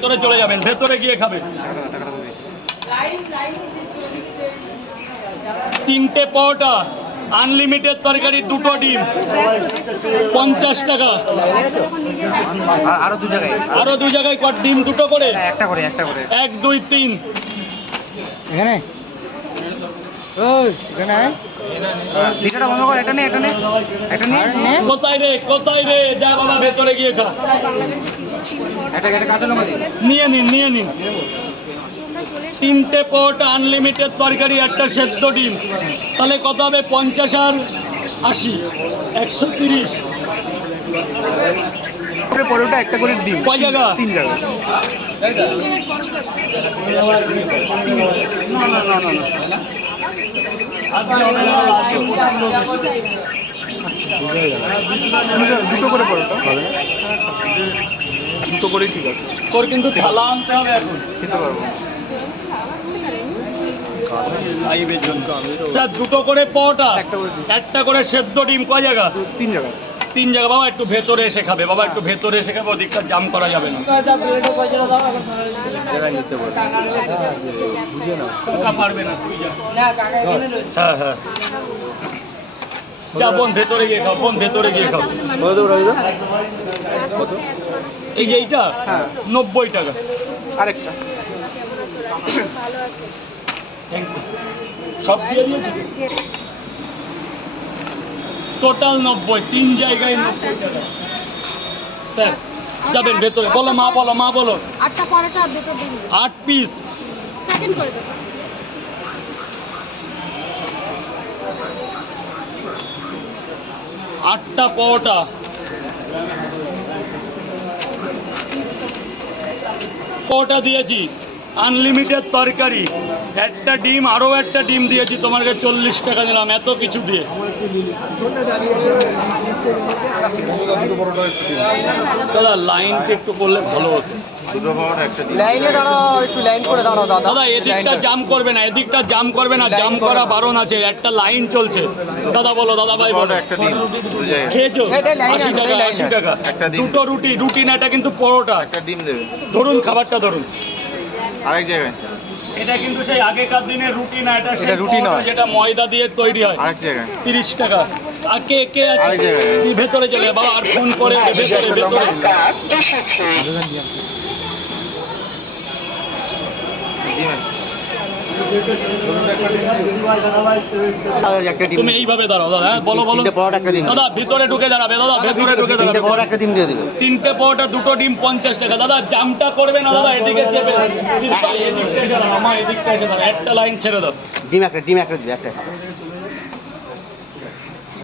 ভেতরে চলে যাবেন, ভেতরে গিয়ে খাবে। তিনটে পরোটা, আনলিমিটেড তরকারি, দুটো ডিম, 50 টাকা। আরো দু জায়গায় কত ডিম? দুটো করে, একটা করে 1 2 3 এখানে ভিডিওটা বন্ধ কর। এটা নে কোথায় রে, কোথায় রে? যা বাবা ভেতরে গিয়ে খা। এটা কাঁচা লঙ্কা দিন। নিয়ে নিন। তিনটে পরোটা, আনলিমিটেড তরকারি, একটা সেদ্ধ ডিম, তাহলে কত হবে? 50 আর 80, 130। পরোটা একটা করে ডিম। কয় জায়গা? 3 জায়গা। দুটো করে পরোটা হবে, দুটো করেই ঠিক আছে। তোর কিন্তু থালা আনতে হবে এখন, খেতে পারবো। লাইভের জন্য। স্যার দুটো করে পরোটা, একটা করে সেদ্ধ ডিম, কয় জায়গা? 3 জায়গা। 3 জায়গা। বাবা একটু ভেতরে এসে খাবে, বাবা একটু ভেতরে এসে খাবে, ওদিকটা জাম করা যাবে না। কাকা পারবে না, তুই যা। হ্যাঁ যা বোন, ভেতরে গিয়ে খাও, বোন ভেতরে গিয়ে খাও। এই যে এইটা 90 টাকা। আরেকটা সব দিয়ে দিয়েছি, টোটাল 90, 3 জায়গায় 90 টাকা। স্যার যাবেন ভেতরে, বলো মা, বলো। 8টা পরোটা আর দুটো ডিম 8 পিস। প্যাকেট করে দেবো। 8টা পরোটা, দিয়েছি, আনলিমিটেড তরকারি, একটা ডিম, আরও একটা ডিম দিয়েছি, তোমাকে 40 টাকা দিলাম, এত কিছু দিয়ে। দাদা লাইনটা একটু করলে ভালো হতো। লাইনে দাঁড়াও, একটু লাইন করে দাঁড়াও দাদা এদিকটা জাম করবে না, জাম করা বারণ আছে, একটা লাইন চলছে। দাদা বলো, দাদা ভাই বলো। খেয়েছো? 80 টাকা। দুটো রুটি না, এটা কিন্তু পরোটা। একটা ডিম দেবে। ধরুন খাবারটা ধরুন। আরেক জায়গায় এটা কিন্তু সেই আগেকার দিনের রুটি না, এটা সেই রুটি নয়, পরোটা যেটা ময়দা দিয়ে তৈরি হয়। আরেক জায়গায় 30 টাকা। আর কে আছে? আরেক জায়গায়। তুই ভেতরে চলে যা বাবা, আর ফোন করে ভেতরে। তুমি এইভাবে দাঁড়াও দাদা, হ্যাঁ বলো। দাদা ভিতরে ঢুকে দাঁড়াবে, তিনটে পরোটা, দুটো ডিম, 50 টাকা। দাদা জামটা করবে না দাদা, এদিকে চেপে এদিকটা এসে দাঁড়াও, আমার এদিকটা এসে দাঁড়াও, একটা লাইন ছেড়ে দাও। ডিম একটা দিবি একটা।